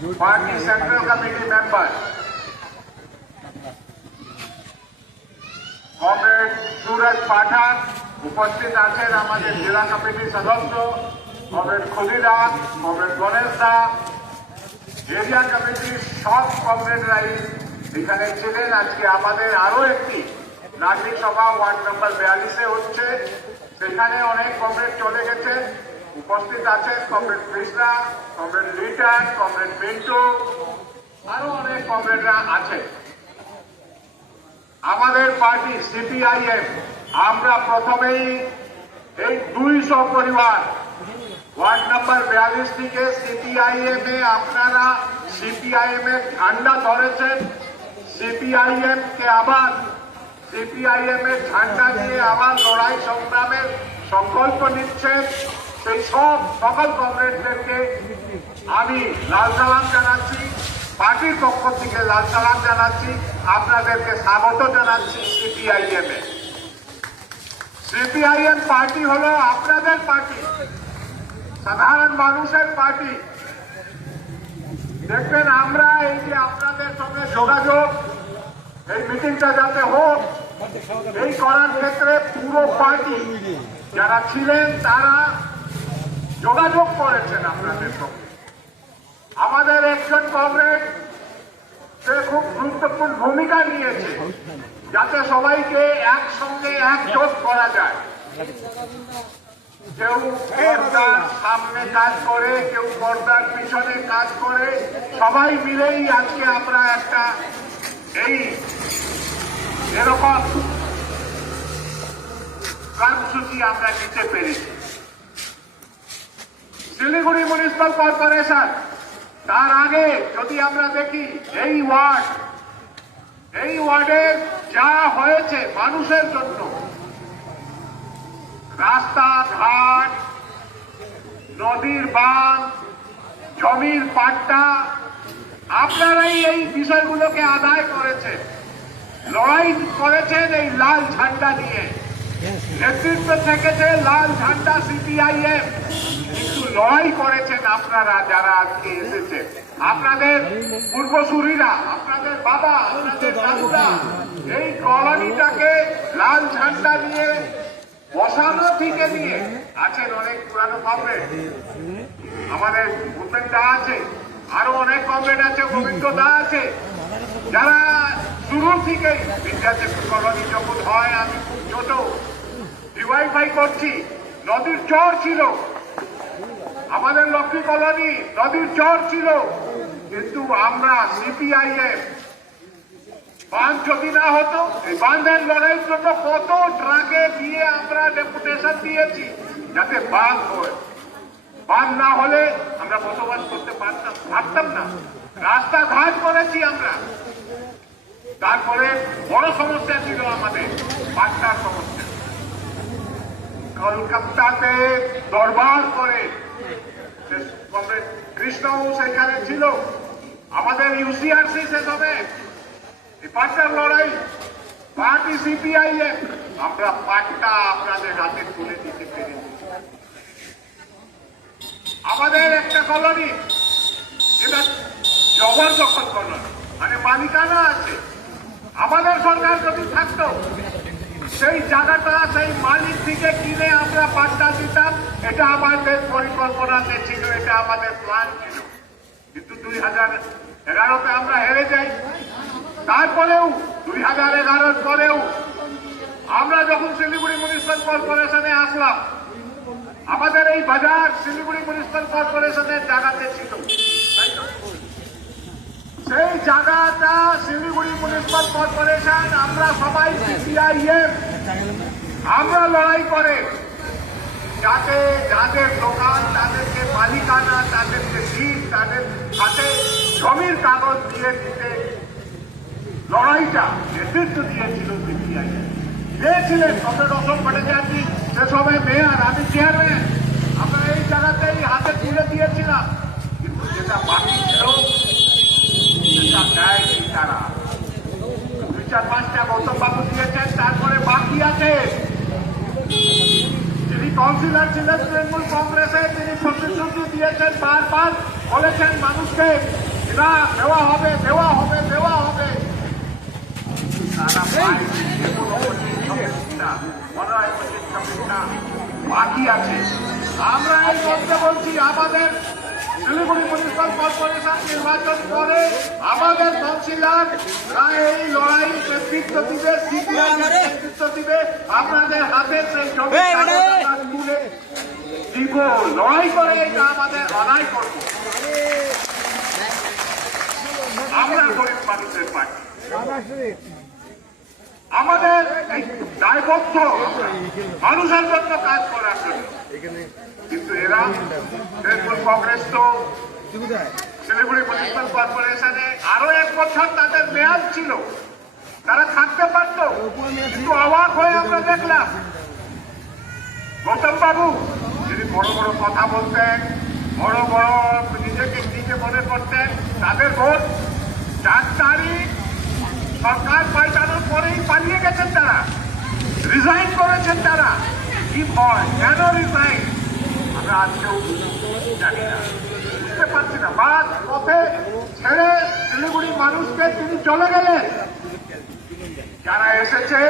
Party central committee member comrade Suraj Pathan, উপস্থিত আছেন আমাদের জেলা কমিটির সদস্য comrade Khudidas, comrade Ganesh da, area কমিটির সব কমরেডরাই এখানে ছিলেন। আজকে আমাদের আরো একটি নাগরিক সভা ওয়ার্ড নম্বর 42-এ হচ্ছে, সেখানে অনেক কমরেড চলে গেছে। উপস্থিত আছেন comrade Krishna, comrade Liton, comrade Pintu, আরো অনেক কমরেডরা আছেন। আমাদের পার্টি সিপিআইএম, আমরা প্রথমেই এই 200 পরিবার ওয়ার্ড নম্বর 42 থেকে সিপিআইএম এ আপনারা সিপিআইএম এর ঝান্ডা ধরেছেন। সিপিআইএম কে আবার সিপিআইএম এর ঝান্ডা নিয়ে আবার লড়াই সংগ্রামের সংকল্প নিচ্ছেন। সেই সকল কমরেডদেরকে আমি লাল সালাম জানাচ্ছি, পার্টির পক্ষ থেকে লাল সালাম জানাচ্ছি, আপনাদেরকে স্বাগত জানাচ্ছি সিপিআইএম এ। সিপিআইএম পার্টি হলো আপনাদের পার্টি, সাধারণ মানুষের পার্টি। দেখবেন আমরা এই যে আপনাদের সঙ্গে যোগাযোগ, এই মিটিংটা যাতে হোক, এই করার ক্ষেত্রে পুরো পার্টি যারা ছিলেন তারা যোগাযোগ করেছেন আপনাদের সঙ্গে। আমাদের একজন কমরেড সে খুব গুরুত্বপূর্ণ ভূমিকা নিয়েছে যাতে সবাইকে একসঙ্গে একজোট করা যায়। কেউ পর্দার সামনে কাজ করে, কেউ পর্দার পিছনে কাজ করে, সবাই মিলেই আজকে আমরা একটা এরকম কর্মসূচি আমরা নিতে পেরেছি। শিলিগুড়ি মিউনিসিপাল কর্পোরেশন, তার আগে যদি আমরা দেখি এই ওয়ার্ডে যা হয়েছে মানুষের জন্য, রাস্তাঘাট, নদীর বাঁধ, জমির পাট্টা, আপনারাই এই বিষয়গুলোকে আদায় করেছেন, লড়াই করেছেন এই লাল ঝান্ডা নিয়ে। নেতৃত্ব থেকেছে লাল ঝান্ডা সিপিআইএম, কিন্তু লড়াই করেছেন আপনারা যারা আজকে এসেছেন, আপনাদের পূর্বসূরীরা, আপনাদের বাবা, আপনাদের দাদুরা এই কলোনিটাকে লাল ঝান্ডা নিয়ে বসানো থেকে নিয়ে আছেন অনেক পুরানো কমরেড, আমাদের ভূপেন দা আছে, আরো অনেক কমরেড আছে, গোবিন্দ দা আছে, যারা শুরু থেকেই বিদ্যাচক্র কলোনি যখন হয়, আমি খুব ছোট ডিওয়াইফাই করছি, নদীর চর ছিল আমাদের লক্ষ্মী কলোনি, নদীর চর ছিল, কিন্তু আমরা সিপিআইএম বাঁধ যদি না হতো, এই বাঁধের লড়াইয়ের জন্য কত ট্রাকে দিয়ে আমরা ডেপুটেশন দিয়েছি যাতে বাঁধ হয়। বাঁধ না হলে আমরা বসবাস করতে পারতাম না, রাস্তাঘাট করেছি আমরা। তারপরে বড় সমস্যা ছিল আমাদের পাট্টার সমস্যা। কলকাতাতে দরবার করে কমরেড কৃষ্ণও সেখানে ছিল, আমাদের ইউসিআরসি সেখানে পাট্টার লড়াই, পার্টি সিপিআইএম, আমরা পাট্টা আপনাদের হাতে তুলে দিতে পেরেছি। আমাদের একটা কলোনি যেটা জবরদখল কলোনি, মানে মালিকানা আছে, আমাদের সরকার যদি থাকতো সেই জায়গাটা সেই মালিক থেকে কিনে আমরা পাট্টা দিতাম, এটা আমাদের পরিকল্পনাতে ছিল, এটা আমাদের প্ল্যান ছিল। কিন্তু 2011-তে আমরা হেরে যাই। তারপরেও 2011-এর পরেও আমরা যখন শিলিগুড়ি মিউনিসিপাল কর্পোরেশনে আসলাম, আমাদের এই বাজার শিলিগুড়ি মিউনিসিপাল কর্পোরেশনের জায়গাতে ছিল, সেই জায়গাটা শিলিগুড়ি মিউনিসিপাল কর্পোরেশন, আমরা সবাই সিপিআইএম, আমরা লড়াই করে যাতে যাদের দোকান, তাদেরকে মালিকানা, তাদেরকে সিট, তাদের হাতে জমির কাগজ দিয়ে দিতে লড়াইটা নেতৃত্ব দিয়েছিল সিপিআইএম। দিয়েছিলেন কমরেড অশোক ভট্টাচার্য, সে সময় মেয়র, আমি চেয়ারম্যান, আমরা এই জায়গাতেই হাতে তুলে দিয়েছিলাম। কিন্তু যেটা বাকি ছিল সেটা দেয়নি তারা। 2-4-5টা গৌতমবাবু দিয়েছেন, তারপরে বাকি আছে। যিনি কাউন্সিলর ছিলেন তৃণমূল কংগ্রেসে, তিনি প্রতিশ্রুতি দিয়েছেন বারবার বলেছেন মানুষকে না দেওয়া হবে দেওয়া হবে দেওয়া হবে, তারা পায় এখনো পর্যন্ত না, 15-25 না বাকি আছে। আমরা এই করতে বলছি আমাদের শিলিগুড়ি মিউনিসিপাল কর্পোরেশন নির্বাচন করে আমাদের কাউন্সিলররা এই লড়াই নেতৃত্ব দিবে, সিপিআই নেতৃত্ব দিবে, আপনাদের হাতে সেই জমি তুলে দিব, লড়াই করে এটা আমাদের আদায় করব। আমরা গরিব মানুষের পার্টি, আমাদের দায়বদ্ধ মানুষের জন্য কাজ করার জন্য। কিন্তু এরা তৃণমূল কংগ্রেস তো শিলিগুড়ি মিউনিসিপাল কর্পোরেশনে আরো 1 বছর তাদের মেয়াদ ছিল, তারা থাকতে পারত। কিন্তু অবাক হয়ে আমরা দেখলাম গৌতম বাবু যদি বড় বড় কথা বলতেন, বড় বড় নিজেকে নিজে মনে করতেন, তাদের ভোট 4 তারিখ সরকার পাল্টানোর পরেই পালিয়ে গেছেন, তারা রিজাইন করেছেন। তারা কি ভয়, কেন রিজাইন আমরা আজকেও জানি না, বুঝতে পারছি না। বাদ পথে ছেড়ে শিলিগুড়ি মানুষকে তিনি চলে গেলেন। যারা এসেছে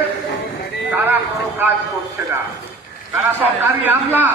তারা কোনো কাজ করছে না, তারা সরকারি আমলা।